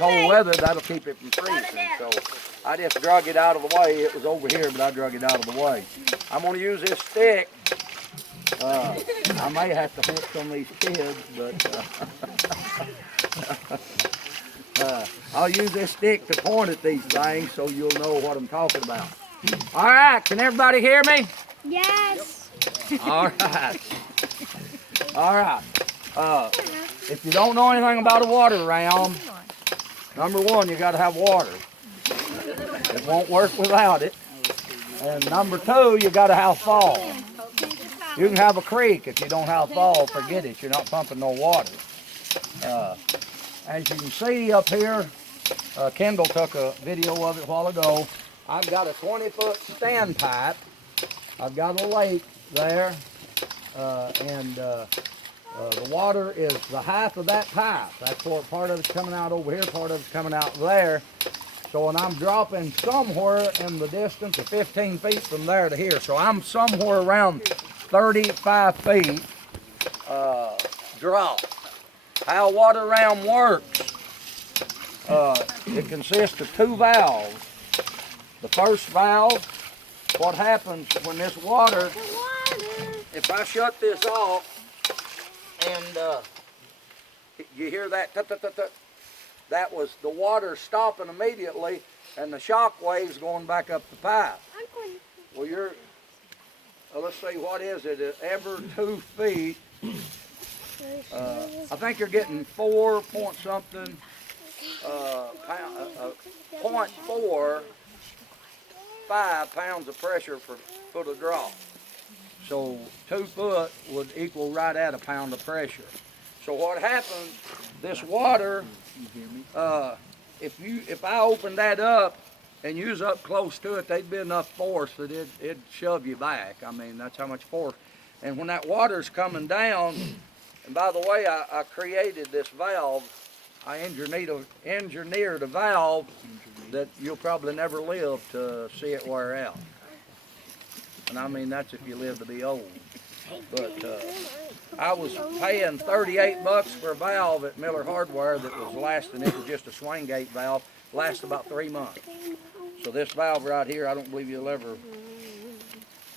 cold weather, that'll keep it from freezing. So I just drug it out of the way. It was over here, but I drug it out of the way. I'm going to use this stick. I may have to hit some of these kids, but I'll use this stick to point at these things so you'll know what I'm talking about. All right, can everybody hear me? Yes. All right. All right. If you don't know anything about a water ram, number one, you got to have water. It won't work without it. And number two, you got to have fall. You can have a creek. If you don't have fall, forget it. You're not pumping no water. As you can see up here, Kendall took a video of it a while ago. I've got a 20-foot standpipe. I've got a lake there, and the water is the half of that pipe. That's where part of it's coming out over here, part of it's coming out there. So when I'm dropping somewhere in the distance of 15 feet from there to here, so I'm somewhere around 35 feet drop. How a water ram works, it consists of two valves. The first valve, what happens when this water, if I shut this off, and you hear that, that was the water stopping immediately, and the shock waves going back up the pipe. Well, let's see, what is it? Every 2 feet, I think you're getting 4 point something, 0.45 pounds of pressure per foot of drop. So 2 foot would equal right at a pound of pressure. So what happens, this water, if I open that up and use up close to it, there'd be enough force that it'd shove you back. I mean, that's how much force. And when that water's coming down, and by the way, I created this valve. I engineered a valve that you'll probably never live to see it wear out. And I mean, that's if you live to be old. But I was paying 38 bucks for a valve at Miller Hardware that was lasting. It was just a swing gate valve, lasted about 3 months. So this valve right here, I don't believe you'll ever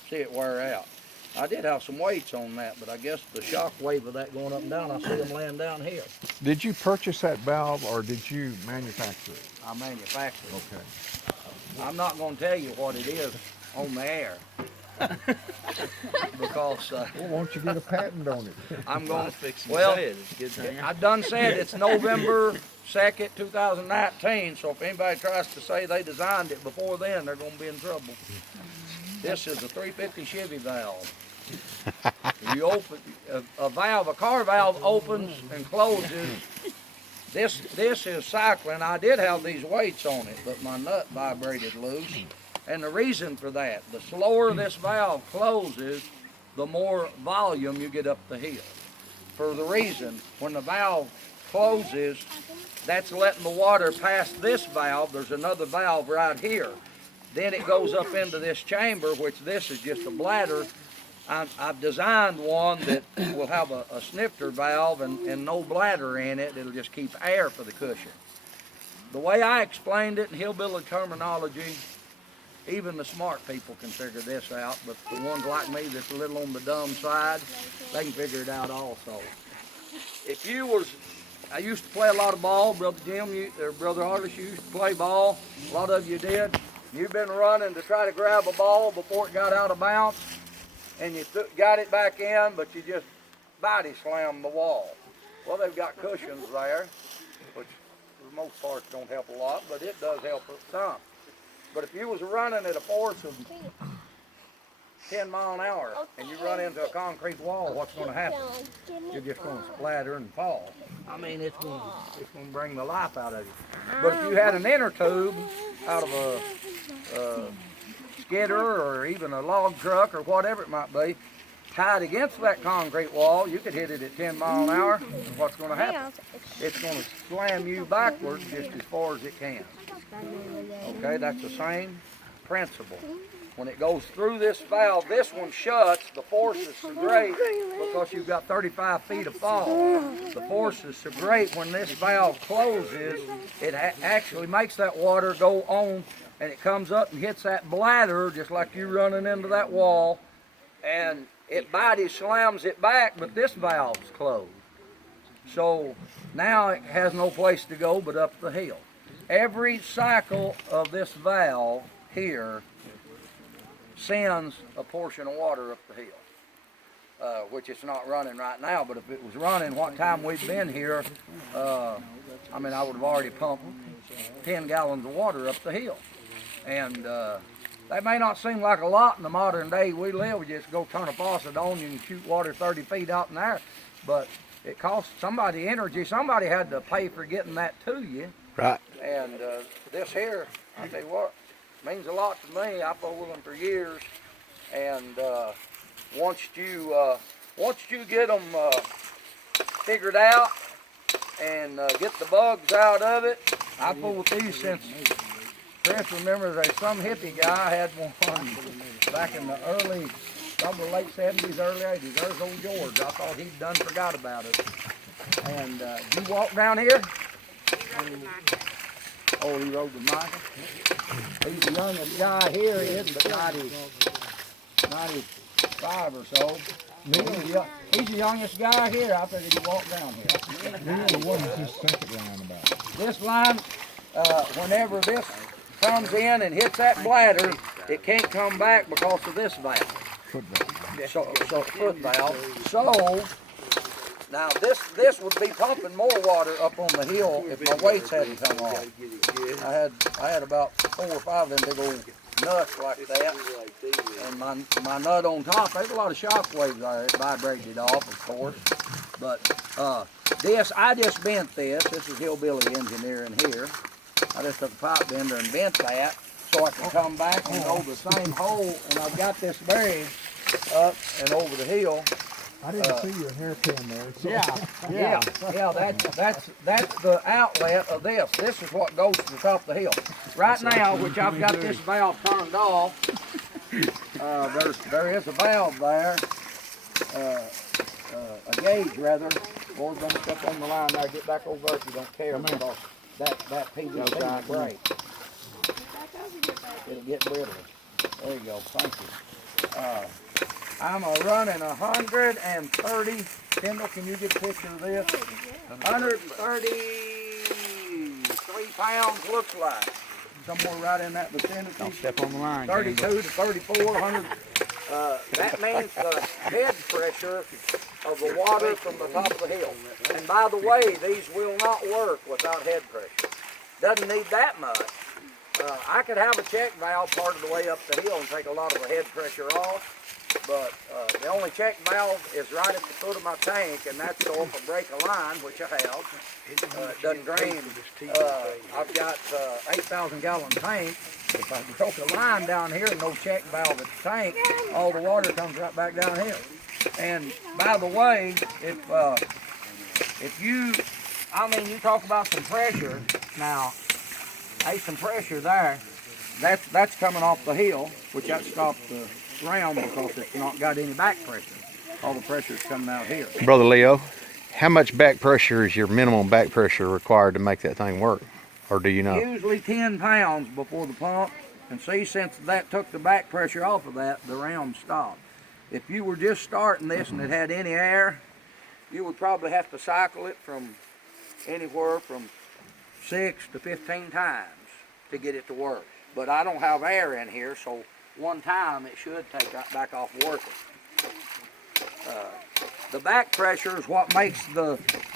see it wear out. I did have some weights on that, but I guess the shock wave of that going up and down, I see them laying down here. Did you purchase that valve or did you manufacture it? I manufactured it. Okay. I'm not going to tell you what it is on the air. Because Well, why don't you get a patent on it? I'm going to well, I've done said it's November 2nd, 2019, so if anybody tries to say they designed it before then, they're going to be in trouble. This is a 350 Chevy valve. You open a valve, a car valve opens and closes. This is cycling. I did have these weights on it, but my nut vibrated loose. And the reason for that, the slower this valve closes, the more volume you get up the hill. For the reason, when the valve closes, that's letting the water pass this valve. There's another valve right here. Then it goes up into this chamber, which this is just a bladder. I've designed one that will have a snifter valve and no bladder in it. It'll just keep air for the cushion. The way I explained it in hillbilly terminology, even the smart people can figure this out, but the ones like me that's a little on the dumb side, they can figure it out also. If you was, I used to play a lot of ball, Brother Jim, or Brother Harless, you used to play ball, a lot of you did. You've been running to try to grab a ball before it got out of bounds, and you got it back in, but you just body slammed the wall. Well, they've got cushions there, which for the most part don't help a lot, but it does help some. But if you was running at a force of 10 miles an hour and you run into a concrete wall, what's going to happen? You're just going to splatter and fall. I mean, it's going to bring the life out of you. But if you had an inner tube out of a skidder or even a log truck or whatever it might be, tied against that concrete wall, you could hit it at 10 miles an hour. And what's going to happen? It's going to slam you backwards just as far as it can. Okay, that's the same principle. when it goes through this valve, this one shuts. The force is so great because you've got 35 feet of fall. The force is so great when this valve closes, it actually makes that water go on, and it comes up and hits that bladder just like you running into that wall, and it body slams it back, but this valve's closed. So now it has no place to go but up the hill. Every cycle of this valve here sends a portion of water up the hill, which it's not running right now, but if it was running what time we've been here, I mean, I would have already pumped 10 gallons of water up the hill. And that may not seem like a lot in the modern day we live. We just go turn a faucet on, you can shoot water 30 feet out in there, but it costs somebody energy. Somebody had to pay for getting that to you. Right. And this here, I tell you what, means a lot to me. I've been with them for years, and once you get them figured out and get the bugs out of it, I've been with these since. Chris remembers there's some hippie guy had one back in the early, probably late 70s, early 80s. There's old George. I thought he'd done forgot about it. And you walk down here? Oh, he rode with Michael? He's the youngest guy here, he is, but 95 or so. He's the youngest guy here. I figured he'd walk down here. What is this second line about? This line, whenever this comes in and hits that bladder, it can't come back because of this valve. Foot valve. So foot valve. So now this would be pumping more water up on the hill if my weights hadn't come off. I had about 4 or 5 of them big old nuts like that, and my nut on top. There's a lot of shock waves there. It vibrated off, of course. But this, I just bent this. This is hillbilly engineering here. I just took a pipe bender and bent that so I can come back and go the same hole, and I've got this buried up and over the hill. I didn't see your hairpin there. So. Yeah. That's the outlet of this. This is what goes to the top of the hill. Right now, which I've got this valve turned off, there is a valve there, a gauge rather. Boy, don't step on the line there. Get back over there if you don't care, because that PVC will break. It'll get brittle. There you go. Thank you. I'm running 130. Kendall, can you get a picture of this? 133 pounds looks like. Somewhere right in that vicinity. Don't step on the line. 32 to 34, 100. That means the head pressure of the water from the top of the hill. And by the way, these will not work without head pressure. Doesn't need that much. I could have a check valve part of the way up the hill and take a lot of the head pressure off. But the only check valve is right at the foot of my tank, and that's so if I break a line, which I have, it doesn't drain. I've got 8,000 gallon tank. If I broke a line down here and no check valve at the tank, all the water comes right back down here. And by the way, if you talk about some pressure, now, there's some pressure there. That's coming off the hill, which that stops the round because it's not got any back pressure. All the pressure is coming out here. Brother Leo, how much back pressure is your minimum back pressure required to make that thing work? Or do you know? Usually 10 pounds before the pump. And see, since that took the back pressure off of that, the round stopped. If you were just starting this and it had any air, you would probably have to cycle it from anywhere from 6 to 15 times to get it to work. But I don't have air in here, so one time it should take that back off working. The back pressure is what makes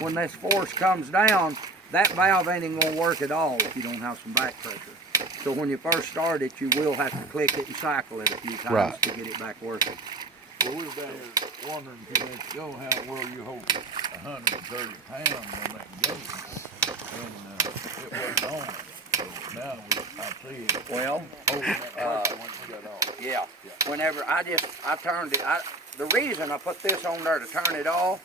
when this force comes down, that valve ain't even gonna work at all if you don't have some back pressure. So when you first start it, you will have to click it and cycle it a few times to get it back working. Well, we was down here wondering a few minutes ago how well you hold 130 pounds on that gate, and it wasn't on. So now I see it. Well, yeah. Whenever I turned it, the reason I put this on there to turn it off,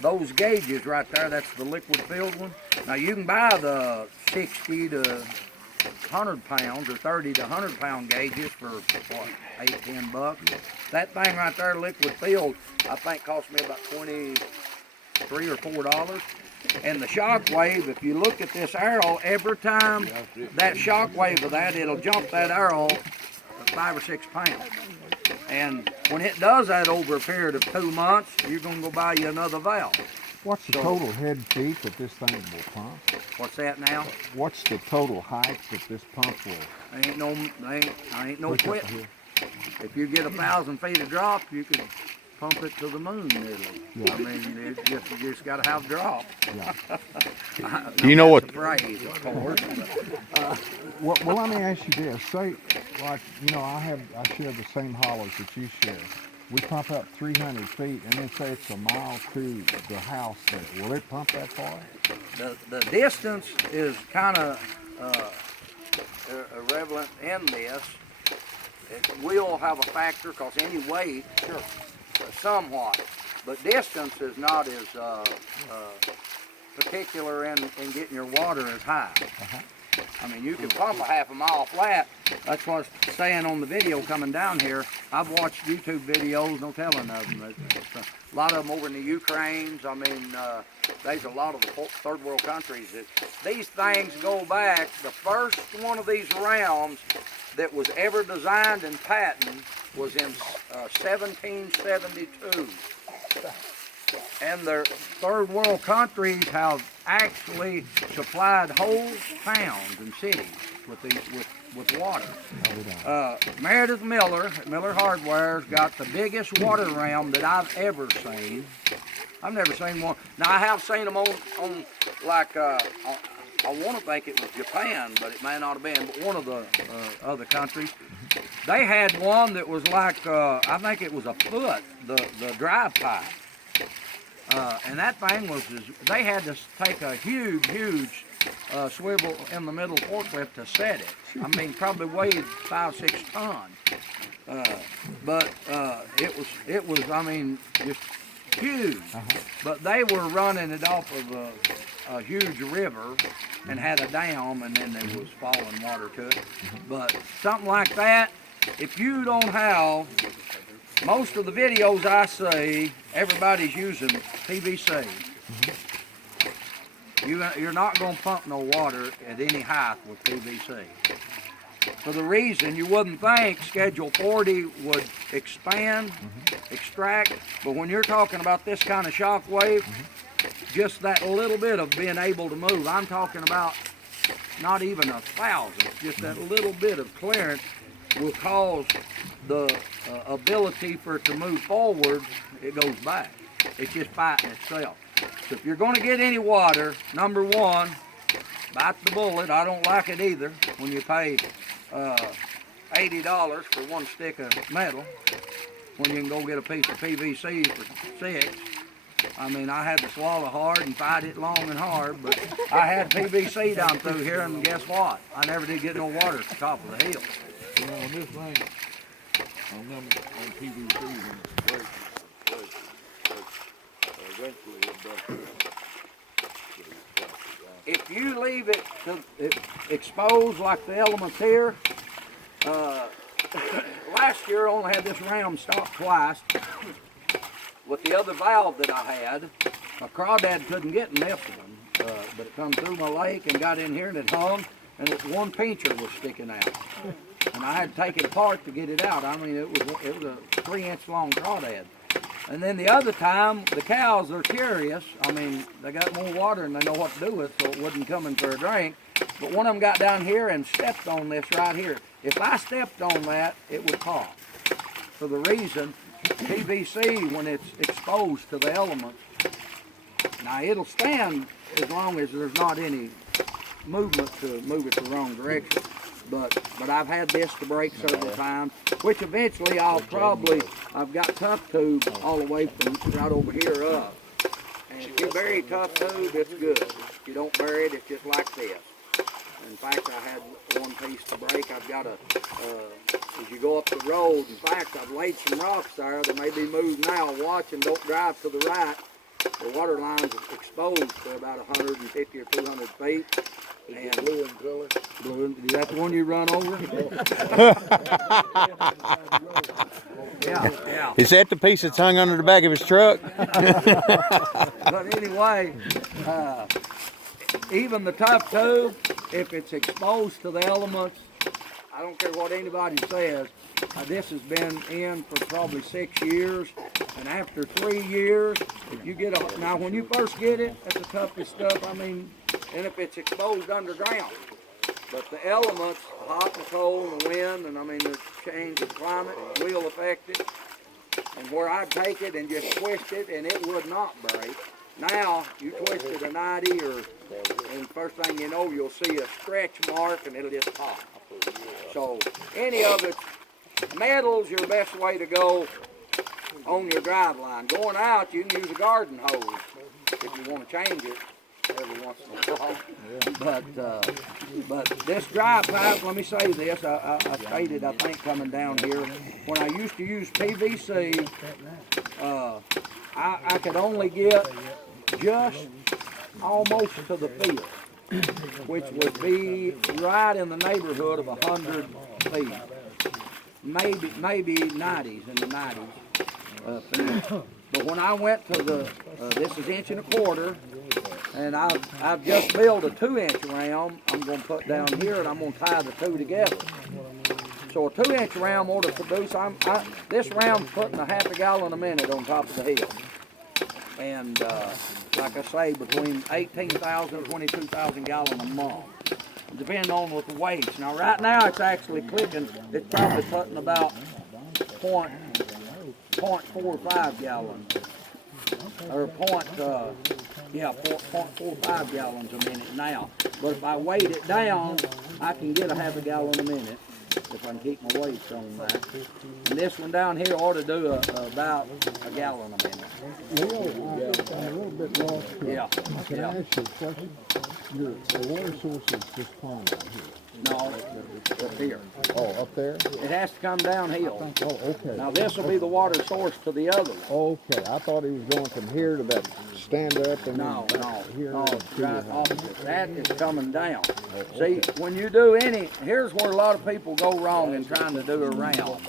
those gauges right there, that's the liquid filled one. Now you can buy the 60 to 100 pounds or 30 to 100 pound gauges for what, $8-10. That thing right there, liquid filled, I think cost me about $23 or $4. And the shock wave, if you look at this arrow, every time that shock wave of that, it'll jump that arrow 5 or 6 pounds. And when it does that over a period of 2 months, you're gonna go buy you another valve. What's the total head feet that this thing will pump? What's that now? What's the total height that this pump will Ain't no push up quit. the hill? If you get 1,000 feet of drop, you could pump it to the moon nearly. Yeah. I mean, you just got to have drop. Yeah. Do you know what? Phrase, of course. Well, let me ask you this. Say, like, you know, I share the same hollows that you share. We pump up 300 feet, and then say it's a mile to the house. Will it pump that far? The distance is kind of irrelevant in this. It will have a factor because any weight, sure, somewhat, but distance is not as particular in getting your water as high. I mean, you can pump a half a mile flat. That's what I was saying on the video coming down here. I've watched YouTube videos, no telling of them. A lot of them over in the Ukraines. I mean, there's a lot of the third world countries. These things go back. The first one of these rams that was ever designed and patented was in 1772. And their third world countries have actually supplied whole towns and cities with water. Meredith Miller at Miller Hardware's got the biggest water ram that I've ever seen. I've never seen one. Now I have seen them on like I want to think it was Japan, but it may not have been. But one of the other countries, they had one that was like I think it was a foot, the drive pipe. And that thing was, they had to take a huge swivel in the middle forklift to set it. I mean, probably weighed 5-6 tons. But it was, I mean, just huge. But they were running it off of a huge river and had a dam, and then there was falling water to it. But something like that, if you don't have, most of the videos I see, everybody's using PVC. You're not going to pump no water at any height with PVC. For the reason you wouldn't think Schedule 40 would expand, extract, but when you're talking about this kind of shock wave, just that little bit of being able to move, I'm talking about not even 1,000, just that little bit of clearance will cause the ability for it to move forward, it goes back. It's just fighting itself. So if you're going to get any water, number one, bite the bullet. I don't like it either when you pay $80 for one stick of metal when you can go get a piece of PVC for $6. I mean, I had to swallow hard and fight it long and hard, but I had PVC down through here, and guess what? I never did get no water at the top of the hill. You know, on this thing, on PVC, when it breaks, eventually it busts. If you leave it exposed like the elements here, last year I only had this ram stop twice. With the other valve that I had, my crawdad couldn't get in this one, but it come through my lake and got in here and it hung, and one pincher was sticking out. And I had to take it apart to get it out. I mean, it was a 3-inch long crawdad. And then the other time, the cows are curious. I mean, they got more water and they know what to do with, so it wasn't coming for a drink. But one of them got down here and stepped on this right here. If I stepped on that, it would pop. For the reason, PVC, when it's exposed to the elements, now it'll stand as long as there's not any movement to move it the wrong direction. But I've had this to break several times, which eventually I've got tough tube all the way from right over here up. And if you bury tough tube, it's good. If you don't bury it, it's just like this. In fact, I had one piece to break. I've got as you go up the road, in fact, I've laid some rocks there that may be moved now. Watch and don't drive to the right. The water line's exposed to about 150 or 200 feet. Is it blue in color? Blue, is that the one you run over? Yeah. Is that the piece that's hung under the back of his truck? But anyway, even the tough tube, if it's exposed to the elements, I don't care what anybody says, this has been in for probably 6 years, and after 3 years, if you get a, now when you first get it, that's the toughest stuff, I mean, and if it's exposed underground, but the elements, the hot and the cold, and the wind, and I mean the change of climate will affect it, and where I'd take it and just twist it, and it would not break. Now, you twist it a 90, and first thing you know, you'll see a stretch mark, and it'll just pop. So, any of it, metal's your best way to go on your drive line. Going out, you can use a garden hose if you want to change it every once in a while. But this dry pipe, let me say this, I stated, I think, coming down here, when I used to use PVC, I could only get just almost to the field, which would be right in the neighborhood of 100 feet, maybe 90s, in the 90s. But when I went to the, this is 1.25 inches, and I've just built a 2-inch ram I'm going to put down here, and I'm going to tie the two together. So a 2-inch ram ought to produce, this ram's putting a half a gallon a minute on top of the hill. And like I say, between 18,000 and 22,000 gallons a month, depending on what the weights. Now right now it's actually clicking, it's probably putting about 0.45 gallons, or 0.45 gallons a minute now. But if I weight it down, I can get a half a gallon a minute if I can keep my weights on that. And this one down here ought to do about a gallon a minute. I'm a little bit lost here. Yeah. Can I ask you a question? The water source is just pond out here. No, up here. Oh, up there? It has to come downhill. Oh, okay. Now this will be the water source to the other one. Okay, I thought he was going from here to that stand up and No, here. right opposite. That is coming down. See, when you do here's where a lot of people go wrong in trying to do a round.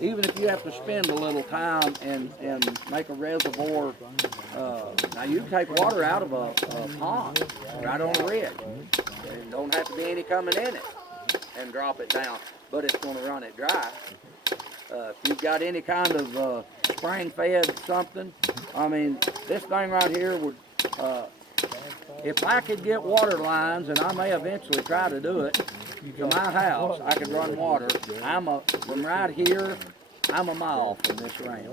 Even if you have to spend a little time and make a reservoir, now you can take water out of a pond, right on a ridge. There don't have to be any coming in it, and drop it down, but it's going to run it dry. If you've got any kind of spring fed something, I mean, this thing right here would, if I could get water lines, and I may eventually try to do it, to my house, I could run water. From right here, I'm a mile from this range.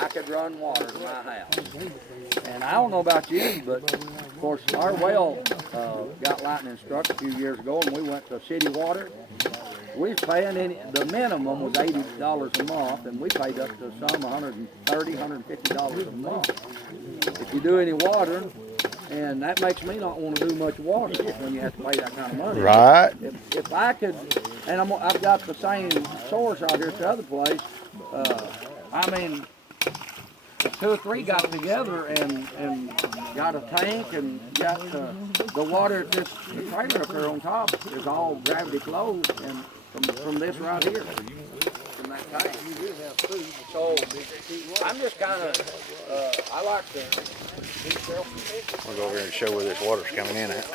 I could run water to my house. And I don't know about you, but of course our well got lightning struck a few years ago, and we went to city water. We was paying the minimum was $80 a month, and we paid up to some $130, $150 a month. If you do any watering, and that makes me not want to do much water when you have to pay that kind of money. Right. If I could, and I've got the same source out here at the other place. I mean, if 2 or 3 got together and got a tank and got the water at the trailer up there on top is all gravity flows and from this right here, from that tank. So I'm just kind of, I like to be self-sufficient. We'll go over here and show where this water's coming in at.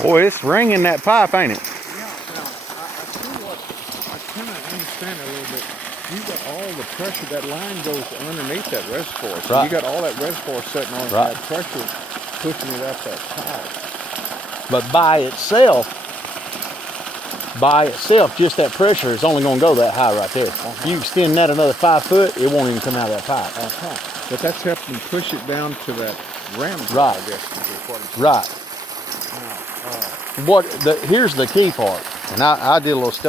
Boy, it's ringing that pipe, ain't it? Yeah, now, I tell you what, I kind of understand a little bit. You got all the pressure, that line goes underneath that reservoir. So Right. you got all that reservoir sitting on Right. that pressure, pushing it up that pipe. But by itself, just that pressure is only going to go that high right there. You extend that another 5 foot, it won't even come out of that pipe. But that's helping push it down to that rims. Right. I guess is what it's Right. now. Here's the key part, and I did a little study